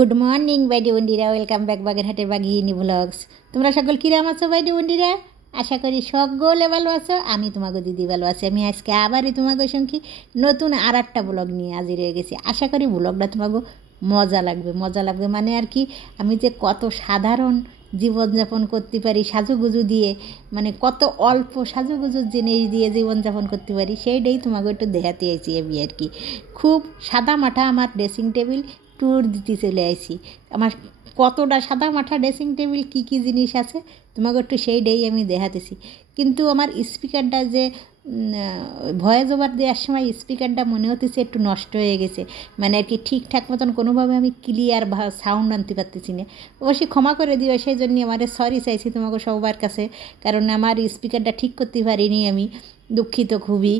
Good morning বাইডি বন্ডিরা, welcome back বাগেরহাটের বাঘিনী blogs. তোমরা সকল কিরাম আছো বাইডি বন্ডিরা? আশা করি সকলে ভালো আছো। আমি তোমাকে দিদি ভালো আছি। আমি আজকে আবারই তোমাকে সঙ্গে নতুন আর একটা ব্লগ নিয়ে হাজির হয়ে গেছি। আশা করি ব্লগটা তোমাকে মজা লাগবে মানে আর কি, আমি যে কত সাধারণ জীবনযাপন করতে পারি সাজুগুজু দিয়ে, মানে কত অল্প সাজুগুজুর জিনিস দিয়ে জীবনযাপন করতে পারি, সেইটাই তোমাকে একটু দেখাতে আইছি আমি আর কি। খুব সাদা মাঠা আমার ড্রেসিং টেবিল ট্যুর দিতে চলে আসি। আমার কতটা সাদা মাঠা ড্রেসিং টেবিল, কী কী জিনিস আছে তোমাকে একটু সেইটাই আমি দেখাতেছি। কিন্তু আমার স্পিকারটা যে ভয়েস ওভার দেওয়ার সময় স্পিকারটা মনে হতেছে একটু নষ্ট হয়ে গেছে, মানে আর কি ঠিকঠাক মতন কোনোভাবে আমি ক্লিয়ার সাউন্ড আনতে পারতেছি না। অবশ্যই ক্ষমা করে দিও, সেই জন্য আমার সরি চাইছি তোমাকে সবার কাছে, কারণ আমার স্পিকারটা ঠিক করতে পারিনি আমি, দুঃখিত খুবই।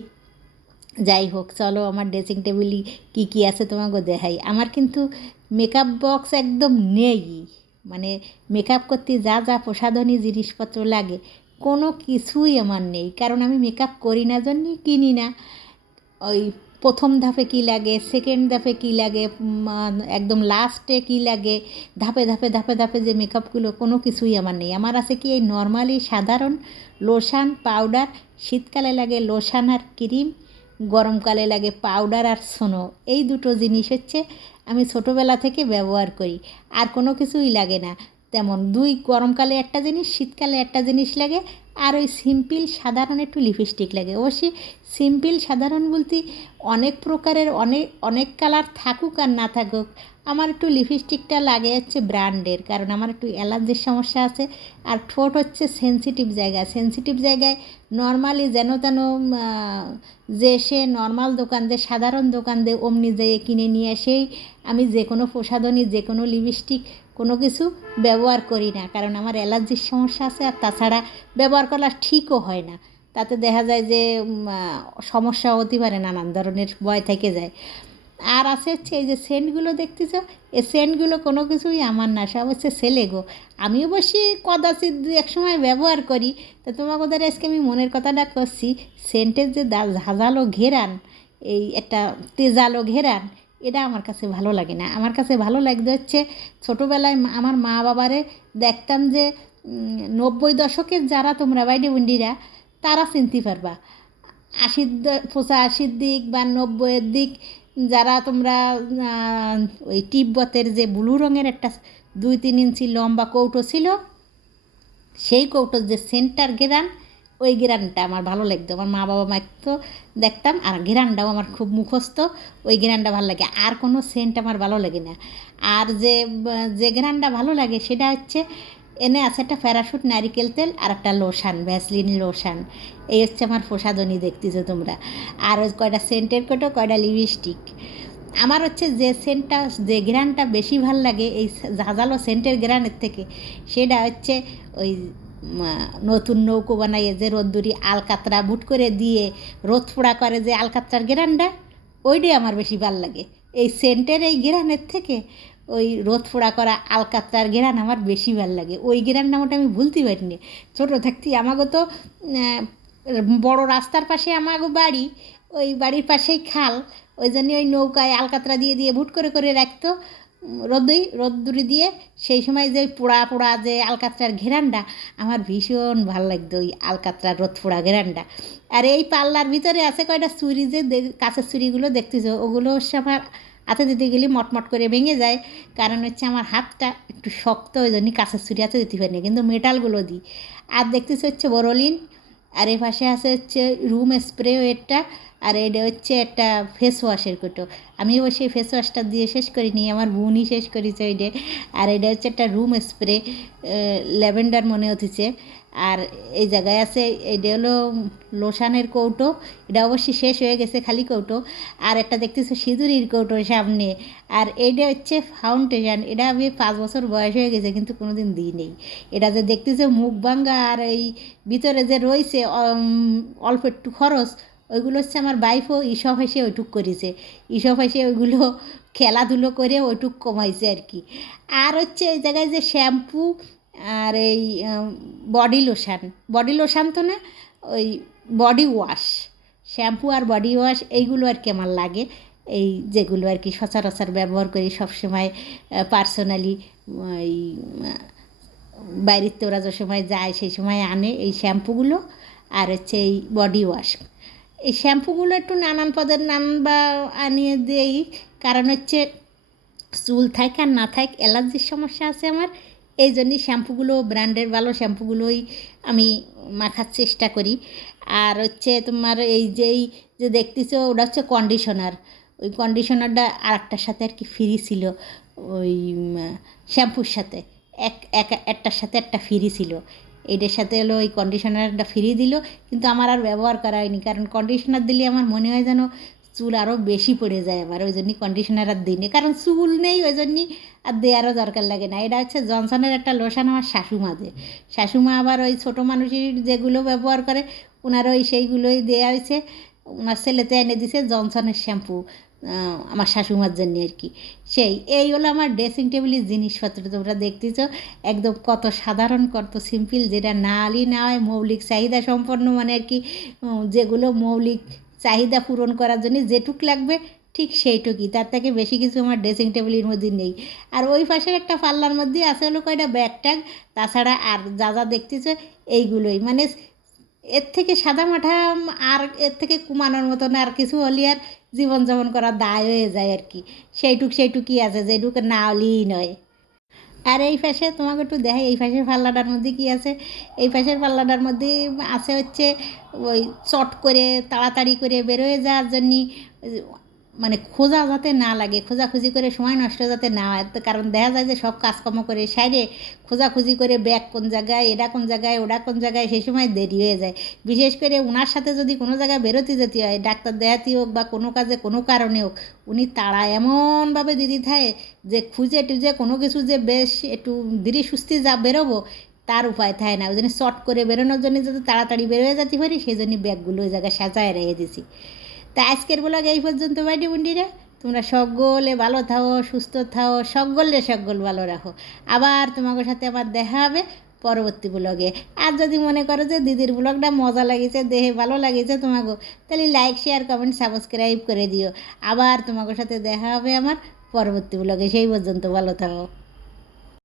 যাই হোক, চলো আমার ড্রেসিং টেবিলই কী কী আছে তোমাকে দেখাই। আমার কিন্তু মেকআপ বক্স একদম নেই, মানে মেকআপ করতে যা যা প্রসাধনী জিনিসপত্র লাগে কোনো কিছুই আমার নেই, কারণ আমি মেকআপ করি না জন্যই কিনি না। ওই প্রথম ধাপে কী লাগে, সেকেন্ড ধাপে কী লাগে, একদম লাস্টে কী লাগে, ধাপে ধাপে ধাপে ধাপে যে মেকআপগুলো কোনো কিছুই আমার নেই। আমার আছে কি এই নর্মালি সাধারণ লোশন পাউডার, শীতকালে লাগে লোশন আর ক্রিম, গরমকালে লাগে পাউডার আর সোনো। এই দুটো জিনিস হচ্ছে আমি ছোটোবেলা থেকে ব্যবহার করি, আর কোনো কিছুই লাগে না তেমন। দুই গরমকালে একটা জিনিস, শীতকালে একটা জিনিস লাগে, আর ওই সিম্পল সাধারণ একটু লিপস্টিক লাগে। অবশ্যই সিম্পল সাধারণ বলতে অনেক প্রকারের অনেক অনেক কালার থাকুক আর না থাকুক, আমার একটু লিপস্টিকটা লাগে হচ্ছে ব্র্যান্ডের, কারণ আমার একটু অ্যালার্জির সমস্যা আছে। আর ঠোঁট হচ্ছে সেন্সিটিভ জায়গা, সেন্সিটিভ জায়গায় নর্মালি যেন তেন যে সে নর্মাল দোকান দিয়ে সাধারণ দোকান দিয়ে অমনি যেয়ে কিনে নিয়ে এসেই আমি যে কোনো প্রসাধনী যে কোনো লিপস্টিক কোনো কিছু ব্যবহার করি না, কারণ আমার অ্যালার্জির সমস্যা আছে। আর তাছাড়া ব্যবহার করা ঠিকও হয় না, তাতে দেখা যায় যে সমস্যা হতে পারে, নানান ধরনের ভয় থেকে যায়। আর আছে হচ্ছে এই যে সেন্টগুলো দেখতেছ, এই সেন্টগুলো কোনো কিছুই আমার না, সব হচ্ছে ছেলে গো। আমি অবশ্যই কদাচিৎ দু এক সময় ব্যবহার করি। তা তোমাকে ওদের আজকে আমি মনের কথাটা করছি, সেন্টের যে ঝাঁঝালো ঘেরান, এই একটা তেজালো ঘেরান, এটা আমার কাছে ভালো লাগে না। আমার কাছে ভালো লাগতে হচ্ছে ছোটোবেলায় আমার মা বাবারে দেখতাম যে 90 দশকের যারা তোমরা বাইডি বন্ডিরা তারা চিনতে পারবা, 85 দিক বা 90-এর দিক যারা তোমরা ওই তিব্বতের যে ব্লু রঙের একটা 2-3 ইঞ্চি লম্বা কৌটো ছিল, সেই কৌটোর যে সেন্টার ঘেরান, ওই ঘেরানটা আমার ভালো লাগতো। আমার মা বাবা মাখতো দেখতাম, আর ঘেরানটাও আমার খুব মুখস্থ, ওই ঘেরানটা ভালো লাগে। আর কোনো সেন্ট আমার ভালো লাগে না। আর যে যে ঘেরানটা ভালো লাগে সেটা হচ্ছে এনে আছে একটা প্যারাশুট নারিকেল তেল আর একটা লোশান, ভ্যাসলিন লোশান। এই হচ্ছে আমার প্রসাধনী দেখতেছো তোমরা। আর ওই কয়টা সেন্টের কোটো, কয়টা লিপস্টিক। আমার হচ্ছে যে সেন্টটা যে ঘ্রাণটা বেশি ভাল লাগে এই ঝাঁঝালো সেন্টের ঘ্রাণের থেকে, সেটা হচ্ছে ওই নতুন নৌকো বানাইয়ে যে রোদ্দুরি আলকাতরা বুট করে দিয়ে রোদ পোড়া করে যে আলকাতরার ঘ্রাণটা, ওইটাই আমার বেশি ভাল লাগে এই সেন্টের এই ঘ্রাণের থেকে। ওই রোদ পোড়া করা আলকাতরার ঘ্রাণ আমার বেশি ভাল লাগে, ওই ঘ্রাণটা মোটা আমি ভুলতে পারিনি। ছোটো থাকতে আমাকে তো বড় রাস্তার পাশে আমাকে বাড়ি, ওই বাড়ির পাশেই খাল, ওই জন্য ওই নৌকায় আলকাতরা দিয়ে দিয়ে ভুট করে করে রাখতো রোদ্দুরি দিয়ে। সেই সময় যে পোড়া পোড়া যে আলকাতরার ঘেরানটা আমার ভীষণ ভালো লাগতো, ওই আলকাতরার রোদ পোড়া ঘেরানটা। আর এই পাল্লার ভিতরে আছে কয়টা চুরি, যে কাঁচের চুরিগুলো দেখতেছো, ওগুলো হচ্ছে আমার হাতে দিতে গেলে মটমট করে ভেঙে যায়, কারণ হচ্ছে আমার হাতটা একটু শক্ত, ওই জন্যই কাঁচের চুরি হাতে দিতে পারি না, কিন্তু মেটালগুলো দিই। আর দেখতেছো হচ্ছে বোরোলিন, আর এ পাশে আছে হচ্ছে রুম স্প্রে ওয়েটটা, আর এটা হচ্ছে একটা ফেস ওয়াশের কোটো। আমি অবশ্যই ফেস ওয়াশটা দিয়ে শেষ করিনি, আমার বোনই শেষ করেছে ওইটা। আর এটা হচ্ছে একটা রুম স্প্রে, ল্যাভেন্ডার মনে হতেছে। আর এই জায়গায় আছে এটা হলো লোশানের কৌটো, এটা অবশ্যই শেষ হয়ে গেছে খালি কৌটো। আর একটা দেখতেছো সিঁদুরির কৌটো সামনে। আর এইটা হচ্ছে ফাউন্ডেশন, এটা আমি 5 বছর বয়স হয়ে গেছে কিন্তু কোনো দিন দিই নেই। এটা যে দেখতেছো মুখ ভাঙ্গা, আর এই ভিতরে যে রয়েছে অল্প একটু খরচ, ওইগুলো হচ্ছে আমার বাইফও ইসব এসে ওইটুক করেছে, ইসব এসে ওইগুলো খেলাধুলো করে ওইটুক কমাইছে আর কি। আর হচ্ছে এই জায়গায় যে শ্যাম্পু আর এই বডি লোশান তো না, ওই বডি ওয়াশ, শ্যাম্পু আর বডি ওয়াশ এইগুলো আর কি আমার লাগে। এই যেগুলো আর কি সচরাচর ব্যবহার করি সবসময় পার্সোনালি। এই বাইরের তো ওরা যে সময় যায় সেই সময় আনে এই শ্যাম্পুগুলো আর হচ্ছে এই বডি ওয়াশ। এই শ্যাম্পুগুলো একটু নানান পদের নানান বা আনিয়ে দেই, কারণ হচ্ছে চুল থাক আর না থাক অ্যালার্জির সমস্যা আছে আমার, এই জন্যই শ্যাম্পুগুলো ব্র্যান্ডের ভালো শ্যাম্পুগুলোই আমি মাখার চেষ্টা করি। আর হচ্ছে তোমার এই যে দেখতেছো ওটা হচ্ছে কন্ডিশনার। ওই কন্ডিশনারটা আর একটার সাথে আর কি ফ্রি ছিল, ওই শ্যাম্পুর সাথে একটার সাথে একটা ফ্রি ছিল। এইটার সাথে হলো ওই কন্ডিশনারটা ফ্রি দিল, কিন্তু আমার আর ব্যবহার করা হয়নি, কারণ কন্ডিশনার দিলে আমার মনে হয় যেন চুল আরও বেশি পড়ে যায় আমার, ওই জন্যই কন্ডিশনার আর দিই না, কারণ চুল নেই ওই জন্যই আর দেওয়ারও দরকার লাগে না। এটা হচ্ছে জনসনের একটা লোশন আমার শাশুমা দেয়। শাশুমা আবার ওই ছোটো মানুষের যেগুলো ব্যবহার করে ওনার ওই সেইগুলোই দেওয়া হয়েছে, ওনার ছেলেতে এনে দিছে জনসনের শ্যাম্পু আমার শাশুমার জন্য আর কি। এই হলো আমার ড্রেসিং টেবিলের জিনিসপত্র। তোমরা দেখতেছ একদম কত সাধারণ কত সিম্পল, যেটা না আলি না হয় মৌলিক চাহিদা সম্পন্ন, মানে আর কি যেগুলো মৌলিক চাহিদা পূরণ করার জন্য যেটুক লাগবে ঠিক সেইটুকুই, তার থেকে বেশি কিছু আমার ড্রেসিং টেবিলের মধ্যে নেই। আর ওই পাশের একটা পাল্লার মধ্যে আছে হলো কয়টা ব্যাগ ট্যাগ, তাছাড়া আর যা দেখতেছে এইগুলোই, মানে এর থেকে সাদা মাঠা আর এর থেকে কমানোর মতন আর কিছু হলে আর জীবনযাপন করা দায় হয়ে যায় আর কি। সেইটুকুই আছে, যেটুক না হলেই নয়। আর এই পাশে তোমাকে একটু দেখাই, এই পাশের পাল্লাটার মধ্যে কি আছে। এই পাশের পাল্লাটার মধ্যে আছে হচ্ছে ওই চট করে তাড়াতাড়ি করে বেরোয় যাওয়ার জন্যে, মানে খোঁজা যাতে না লাগে, খোঁজাখুঁজি করে সময় নষ্ট যাতে না হয়, কারণ দেখা যায় যে সব কাজকর্ম করে সাইডে খোঁজাখুঁজি করে ব্যাগ কোন জায়গায়, এটা কোন জায়গায়, ওটা কোন জায়গায়, সেই সময় দেরি হয়ে যায়। বিশেষ করে ওনার সাথে যদি কোনো জায়গায় বেরোতে যেতে হয়, ডাক্তার দেখাতে হোক বা কোনো কাজে কোনো কারণে হোক, উনি তাড়া এমনভাবে দিদি থাকে যে খুঁজে টুজে কোনো কিছু যে বেশ একটু ধীরে সুস্থে যা বেরোবো তার উপায় থাকে না। ওই জন্য শর্ট করে বেরোনোর জন্য যদি তাড়াতাড়ি বেরোয় যেতে পারি, সেই জন্য ব্যাগগুলো ওই জায়গায় সাজায় রেখে দিছি। তা আজকের ব্লগ এই পর্যন্ত বাইডি বুন্ডিরা, তোমরা সকলে ভালো থাকো, সুস্থ থাকো, সকল ভালো রাখো। আবার তোমাদের সাথে আবার দেখা হবে পরবর্তী ব্লগে। আর যদি মনে করো যে দিদির ব্লগটা মজা লাগিয়েছে, দেহে ভালো লাগিয়েছে তোমাকে, তাহলে লাইক শেয়ার কমেন্ট সাবস্ক্রাইব করে দিও। আবার তোমাদের সাথে দেখা হবে আমার পরবর্তী ব্লগে, সেই পর্যন্ত ভালো থাকো।